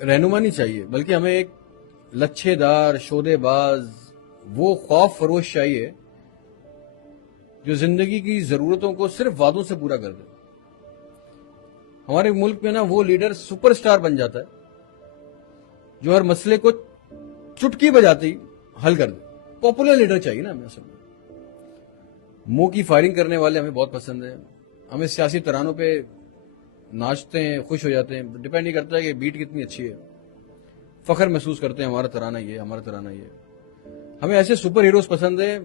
رہنما نہیں چاہیے، بلکہ ہمیں ایک لچھے دار، شودے باز، وہ خوف فروش چاہیے جو زندگی کی ضرورتوں کو صرف وعدوں سے پورا کر دے. ہمارے ملک میں نا وہ لیڈر سپر سٹار بن جاتا ہے جو ہر مسئلے کو چٹکی بجاتے ہی حل کر دے. پاپولر لیڈر چاہیے نا ہمیں. اصل میں منہ کی فائرنگ کرنے والے ہمیں بہت پسند ہیں. ہمیں سیاسی ترانوں پہ ناچتے ہیں، خوش ہو جاتے ہیں. ڈپینڈ نہیں کرتا ہے کہ بیٹ کتنی اچھی ہے. فخر محسوس کرتے ہیں ہمارا ترانہ یہ، ہمارا ترانہ یہ. ہمیں ایسے سپر ہیروز پسند ہیں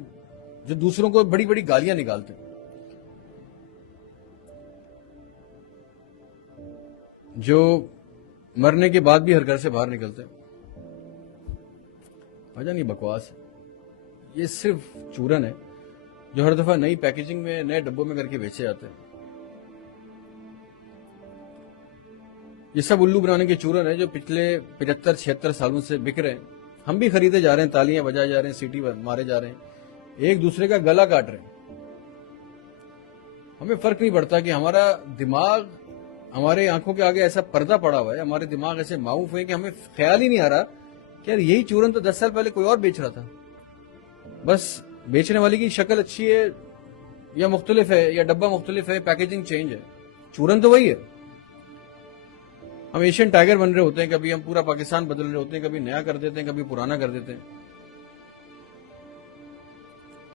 جو دوسروں کو بڑی بڑی گالیاں نکالتے ہیں، جو مرنے کے بعد بھی ہر گھر سے باہر نکلتے ہیں. بھاجان یہ بکواس ہے. یہ صرف چورن ہے جو ہر دفعہ نئی پیکیجنگ میں، نئے ڈبوں میں کر کے بیچے جاتے ہیں. یہ سب الو بنانے کے چورن ہیں جو پچھلے 75-76 سالوں سے بک رہے ہیں. ہم بھی خریدے جا رہے ہیں، تالیاں بجائے جا رہے ہیں، سیٹی مارے جا رہے ہیں، ایک دوسرے کا گلا کاٹ رہے ہیں. ہمیں فرق نہیں پڑتا کہ ہمارا دماغ ہمارے آنکھوں کے آگے ایسا پردہ پڑا ہوا ہے، ہمارے دماغ ایسے معاف ہوئے کہ ہمیں خیال ہی نہیں آ رہا کہ یار یہی چورن تو 10 سال پہلے کوئی اور بیچ رہا تھا. بس بیچنے والی کی شکل اچھی ہے یا مختلف ہے، یا ڈبہ مختلف ہے، پیکیجنگ چینج ہے، چورن تو وہی ہے. ہم ایشین ٹائیگر بن رہے ہوتے ہیں، کبھی ہم پورا پاکستان بدل رہے ہوتے ہیں، کبھی نیا کر دیتے ہیں، کبھی پرانا کر دیتے ہیں.